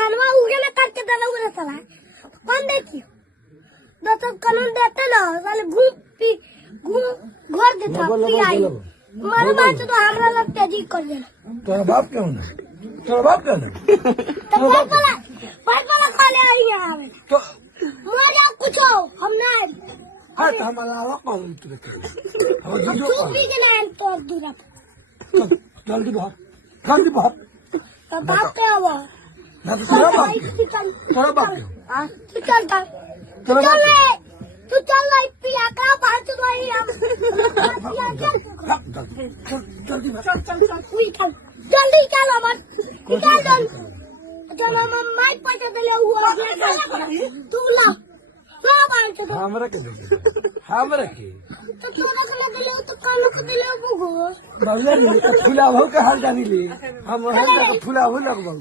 खानवा उगे ना करके देना उरे साला कौन देती दो सब कानून देते ना साले घूम घर देता पी आई मारे बात तो हमरा लगता जी कर देना तेरा बाप क्यों ना तो पाँच वाला खा ले आई है तो मर जाओ कुछ हो हम ना हाँ तो हमारा आवा कॉल तुझे तू भी के नाम तो दूरा जल्दी बहुत तो बाप पे आओ ना तो तेरा बाप क्यों तू चल तेरा बाप तू चल लाई पिया का बात तो वही हम जल्दी जल्दी चलो मत निकाल चल हम माइक पटा दले हुआ तू ला बात तो हमरा के तो तोरा के दले तो कान को दले बुगो बाबूजी फुला हो के हाल जानी ले हम हर जगह फुला हो लगबो